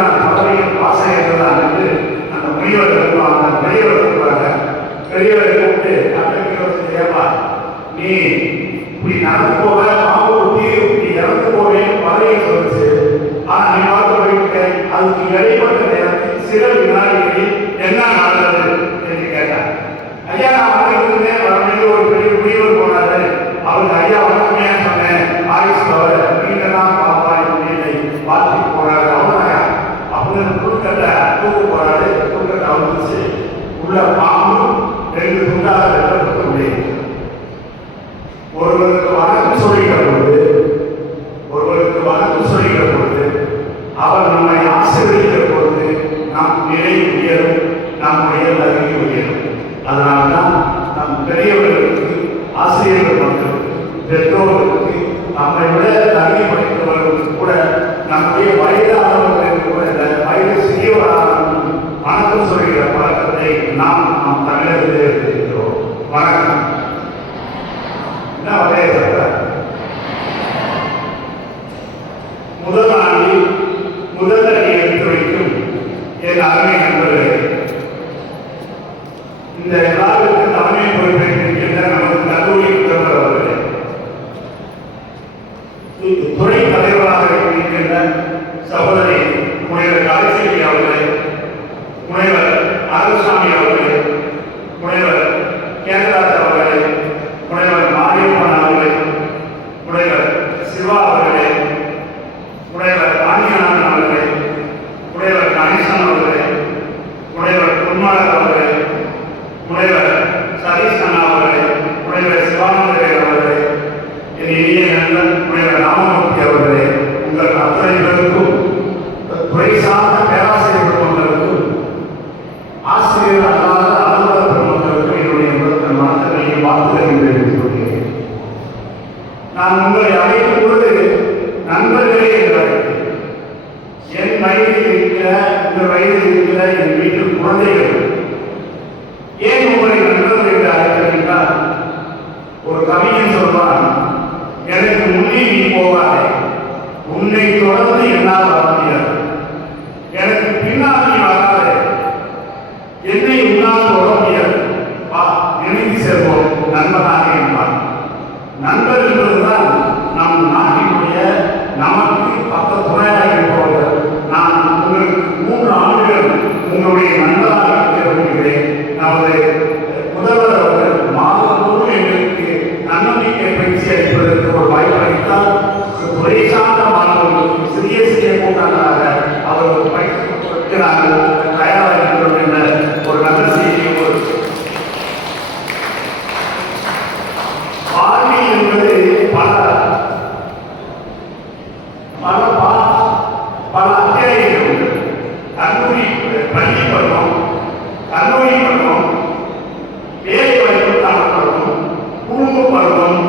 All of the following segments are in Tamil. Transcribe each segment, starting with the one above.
பதவியில் ஆசிரியர் தான் என்று அந்த முனிவர் நாம் நம்முடைய தகுதி உயரும் அதனால்தான் நம் பெரியவர்களுக்கு ஆசிரியர்கள் மக்களுக்கு பெற்றோர்களுக்கு நம்மை விட தகுதி படைத்தவர்களுக்கு கூட நம்முடைய வயதானவர்களுக்கு கூட வயது சிறியவரானவர்களுக்கு வணக்கம் சொல்கிற பழக்கத்தை நாம் நம் தமிழகத்தில் இருக்கிறோம் வணக்கம். என்ன முதல் ஆண்டில் முதல் அடி எடுத்து வைக்கும் என் அருமையான இந்த பல பல அத்தியாயங்கள் உண்டு கல்லூரி பள்ளி பருவம் கல்லூரி பருவம் வேலை வாய்ப்பு காலப்பருவம் குடும்ப பருவம்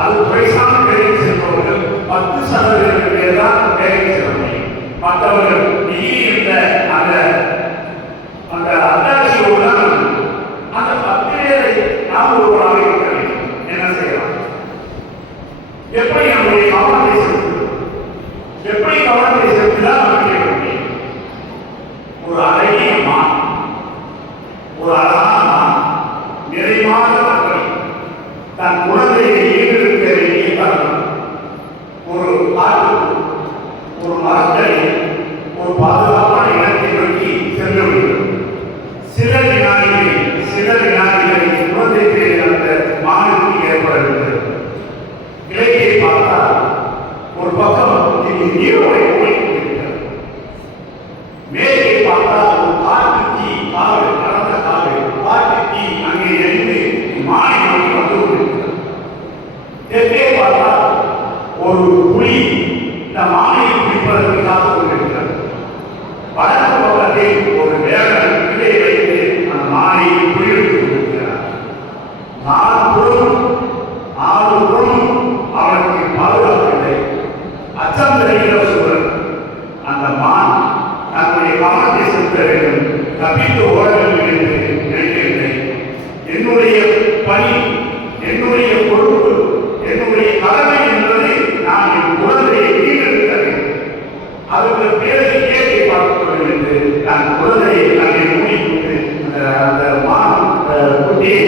அது குறைசான வேலைக்கு செல்பவர்கள் பத்து சதவீதம் பேர் தான் வேலைக்கு மற்றவர்கள் நீரோடை மேலே பார்த்தா அந்த குழந்தையை அங்கே மூடி அந்த மான் குட்டியை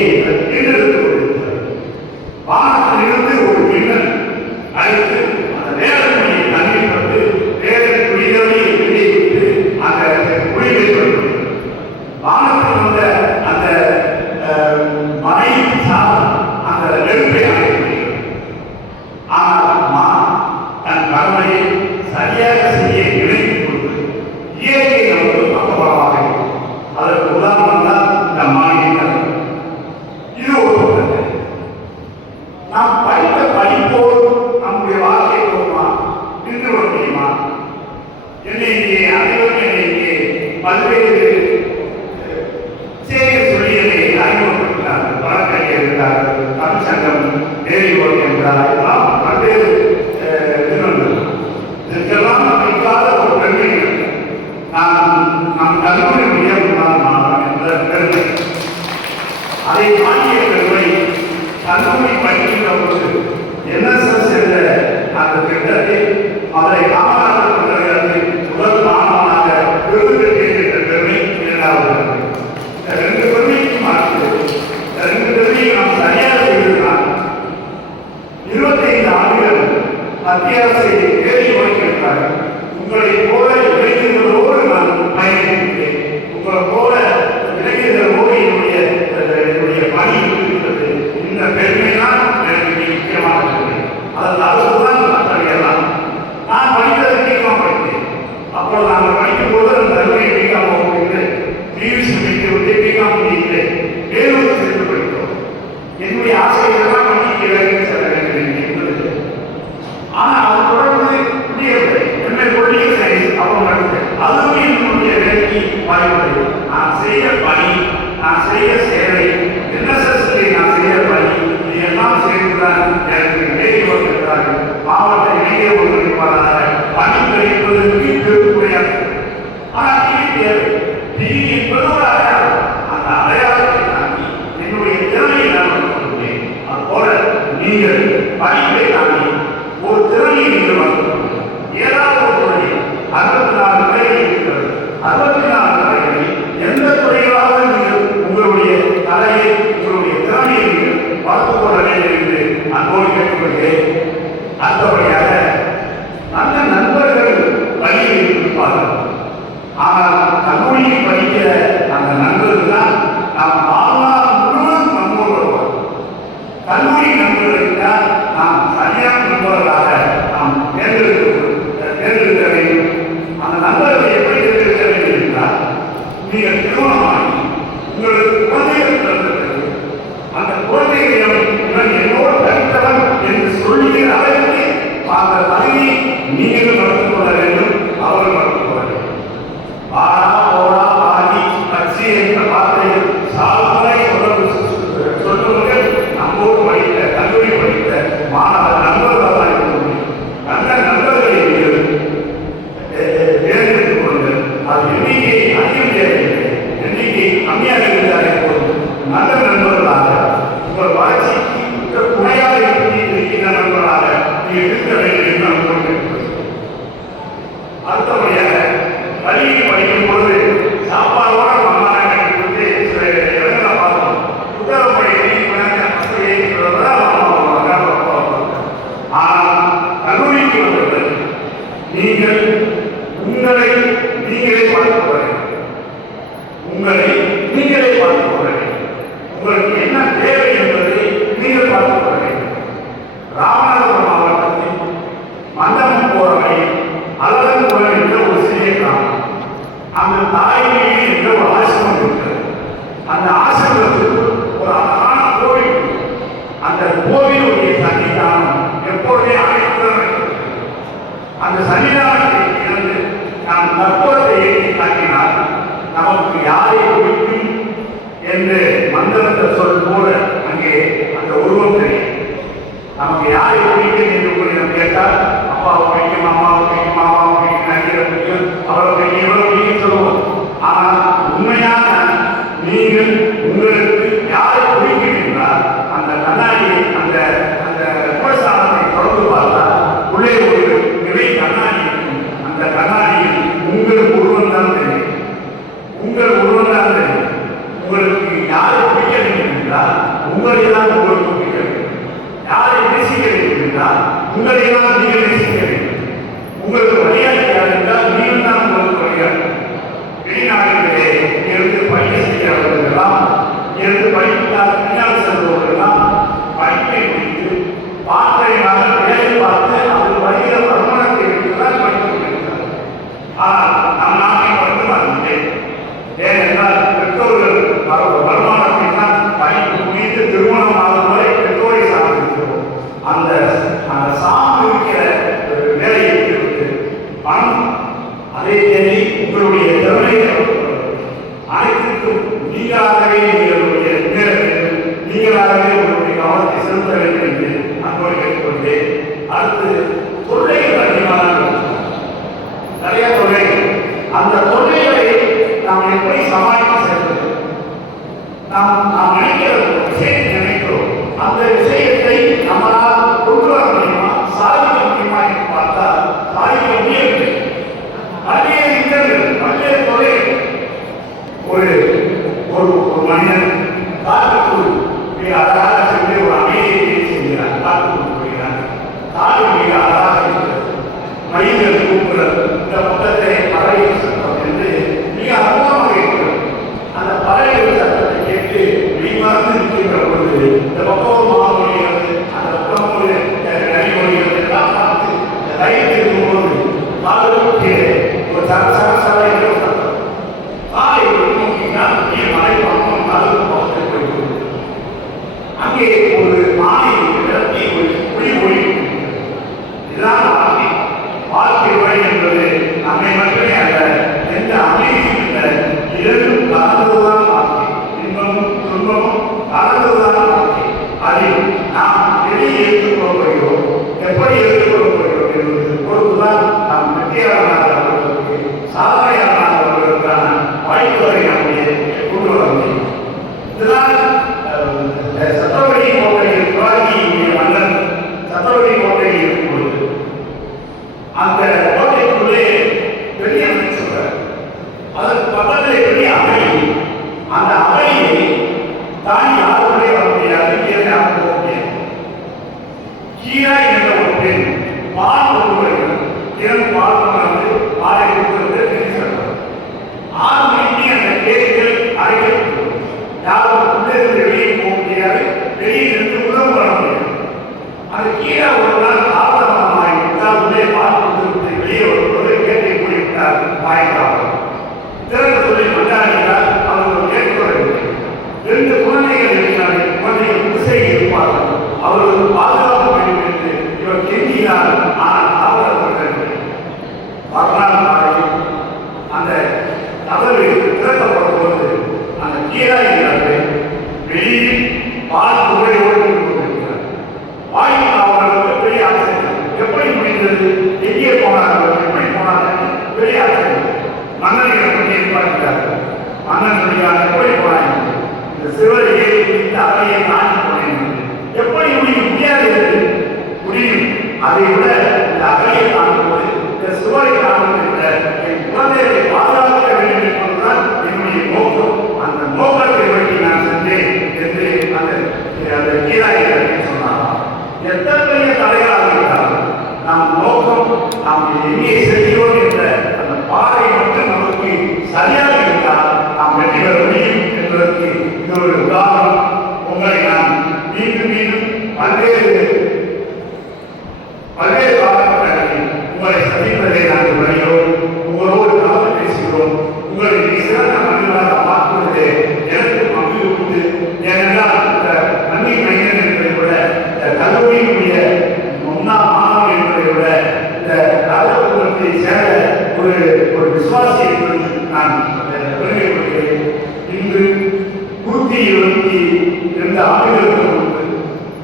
ரெண்டு குழந்தைகள் இருக்கிறார்கள். குழந்தைகள் குடிசை இருப்பார்கள் அவர்களுக்கு பாதுகாப்பு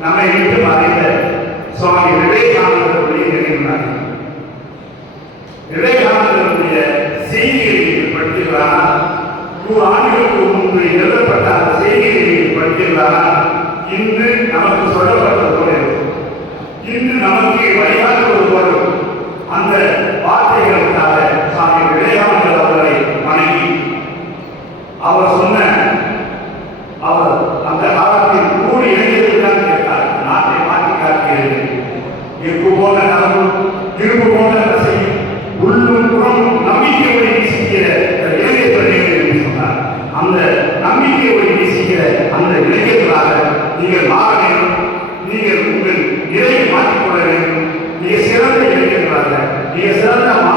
நம்மை விட்டு மறைந்த சுவாமி விவேகானந்தருடைய நினைவுதான் விவேகானந்தருடைய செய்திகளை நீங்கள் படித்தீர்களானால் நூறு ஆண்டுகளுக்கு முன்பு எழுதப்பட்ட அந்த செய்திகளை நீங்கள் இன்று நமக்கு சொல்லப்பட்டது போல இருக்கும் இன்று நமக்கு Exatamente.